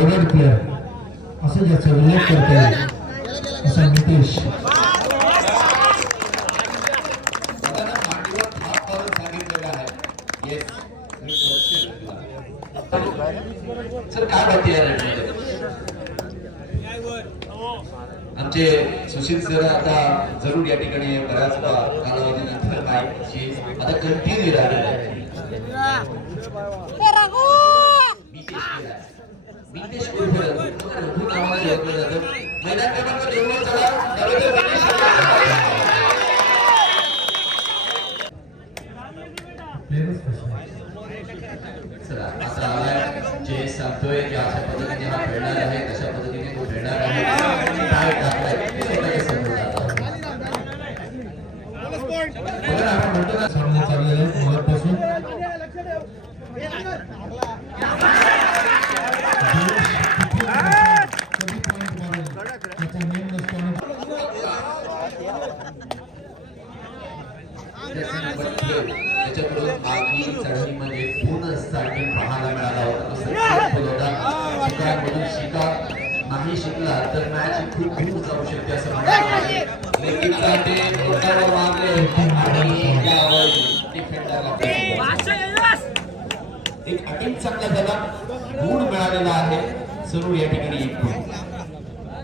Favourite player असं ज्याचा उल्लेख करता येईल असा नितेश? आमचे सुशील सर आता जरूर या ठिकाणी बऱ्याच कालावधीनंतर माहिती आता कंटिन्यू राहिलेलं आहे. मितेश ओळखलं जातं. मैदान क्रमांक दोनवर चला. गणेश चला आता जे सांगतोय की अशा पद्धतीने हा खेळणार आहे तशा पद्धतीने तो खेळणार आहे काय टाकलाय ते स्वतःच्या समोर बघा आपण म्हणतो ना सामने चाललेले मगापासून त्याच्याकडून आगी चढणीमध्ये पूर्ण स्टार्टिंग पाहायला मिळाला होता शिकारांमधून शिकार नाही शिकला तर मॅच खूप दूर जाऊ शकते असं म्हणतात लेकिन ते मारले आणि डिफेंडरला एक अटेम्प्ट चांगला झाला गुण मिळालेला आहे. सरूर या ठिकाणी एक गुण.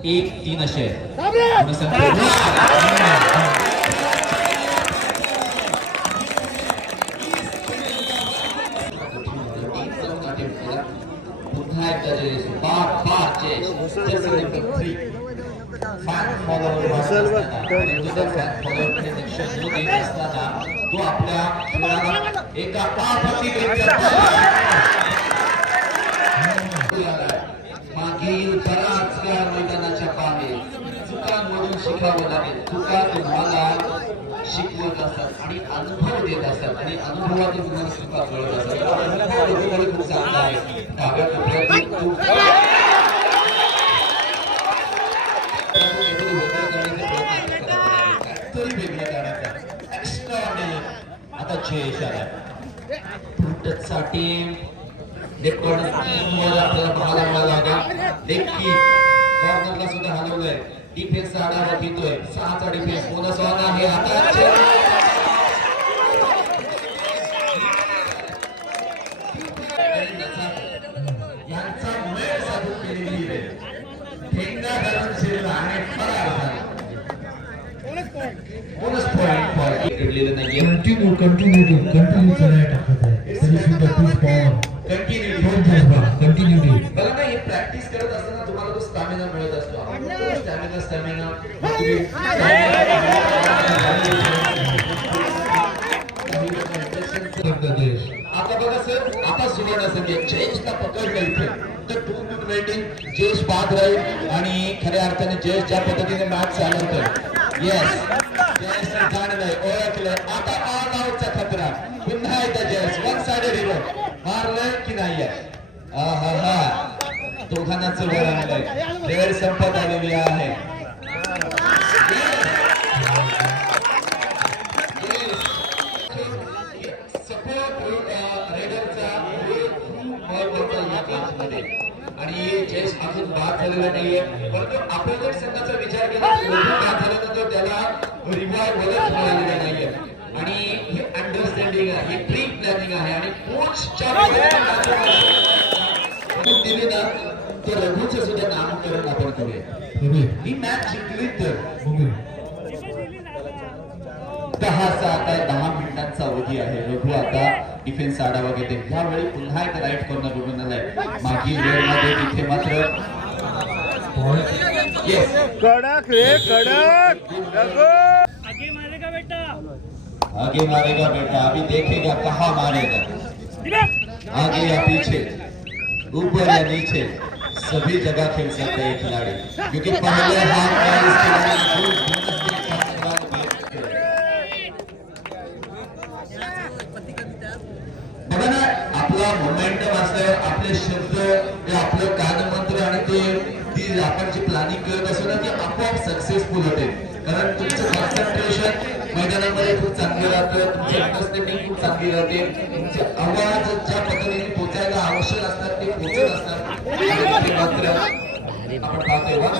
एक तीन असे पुन्हा संपले. पुन्हा एकदा जयेश बार बार Jayesh just number three fan follower आणि दुसरा फॅन फॉलोअरकडे लक्ष न देत असताना तो आपल्या एका आपत्ती मागील बराच काळ मैदानाच्या पाने चुकांमधून शिकावं लागेल चुका तुम्हाला शिकवत असतात आणि अनुभव देत असतात आणि अनुभवातून तुम्हाला चुका कळत असतात अनुभव खूप चांगला आहे आता जयेश आपल्याला पाहायला मिळाला होता. कॉर्नरला सुद्धा हलवलंय. डिफेन्स आढावा घेतोय. सहाचा डिफेन्स बोनस आहे. आता घडलेलं नाहीये कंटिन्यू कंटिन्यू नाही टाकत आहे तरी सुद्धा तीच पॉवर कंटिन्यू दोन दिवस बघा कंटिन्युटी बघा ना हे प्रॅक्टिस करत असताना तुम्हाला तो स्टॅमिना मिळत असतो स्टॅमिना स्टॅमिना देश आता बघा सर आता सुवर्ण संधी जयेशला पकडलं इथे तर टू मिनिट वेटिंग जयेश बाद राहील आणि खऱ्या अर्थाने जयेश ज्या पद्धतीने मॅच चालवतोय येस जयेश आता ऑल आउटचा खतरा पुन्हा एकदा जयेश वन साइडेड हिरो मारलंय की नाही हा. हा दोघांना चढ आणलंय वेळ संपत आलेली आहे. आणि जयेश अजून बाद झालेला नाहीये परंतु अपोजिट संघाचा विचार केला तर त्याला रिवायवलच मिळालेला नाहीये. आणि हे अंडरस्टँडिंग आहे हे प्री प्लॅनिंग आहे आणि कोचच्या दिली ना तर रघुचं सुद्धा नामकरण आपण करूया. ही मॅच जिंकली तर. दहाचा आता दहा मिनिटांचा अवधी आहे. रघु आता डिफेन्स आढावा घेते यावेळी पुन्हा एक राईट कॉर्नर बघून आलाय. मागील वेळमध्ये तिथे मात्र कडक रे कडक. रघु. आगे मारेगा बेटा. आगे मारेगा बेटा. अभी देखेगा कहा मारेगा. आगे या पीछे. ऊपर या नीचे. सभी जगह खेल सकते हैं खिलाड़ी. क्योंकि पहले हाथ आपला मोमेंटम असलं आपले शब्द आपलं कानमंत्र आणि ते ती आपण जी प्लॅनिंग करत असतो ना ती आपोआप सक्सेसफुल होते. कारण तुमचं कॉन्सन्ट्रेशन मैदानामध्ये खूप चांगलं राहतं तुमची अंडरस्टँडिंग खूप चांगली राहते तुमचे आवाज ज्या पद्धतीने पोचायला आवश्यक असतात ते पोचत असतात. मात्र आपण पाहतोय वन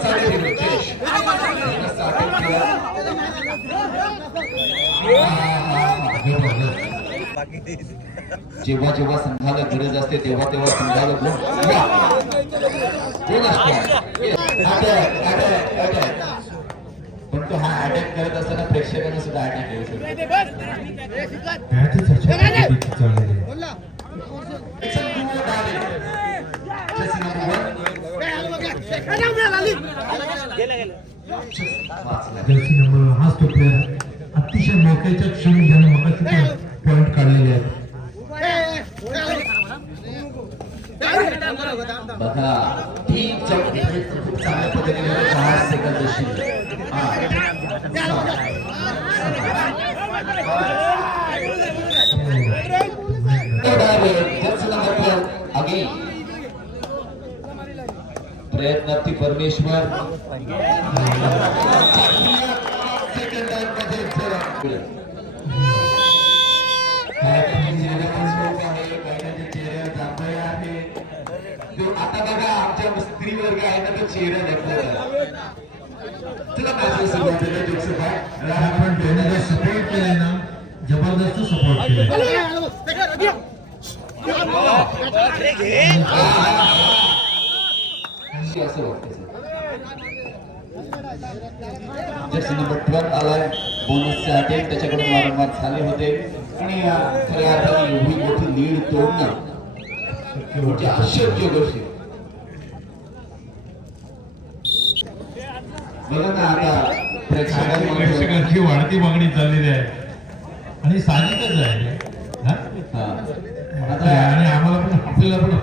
जेव्हा जेव्हा संघाला गरज असते तेव्हा तेव्हा संघाला कोण तो हा अटॅक करत असताना प्रेक्षकांना सुद्धा अटॅक नंबर हाच तो अतिशय मोक्याच्या क्षणी ज्याने मग पॉइंट काढलेले आहेत. बघा ठीक चौक खूप चांगल्या पद्धतीने दहा सेकंद हा. प्रयत्नार्थी परमेश्वर. सेकंदांमध्ये स्त्री वर्ग आहे ना तो चेहरा दाखवला आपण सपोर्ट ना जबरदस्त सपोर्ट असं वाटतं जर्सी नंबर ट्वेल्व आलाय बोनसचे अटेम्प्ट त्याच्याकडून वारंवार झाले होते. आणि खऱ्या अर्थाने एवढी मोठी लीड तोडणं म्हणजे गोष्टी बघा ना आता प्रेक्षकांमध्ये प्रेक्षकांची वाढती मागणी चाललेली आहे. आणि साहजिकच आहे. आता आणि आम्हाला पण आपल्याला पण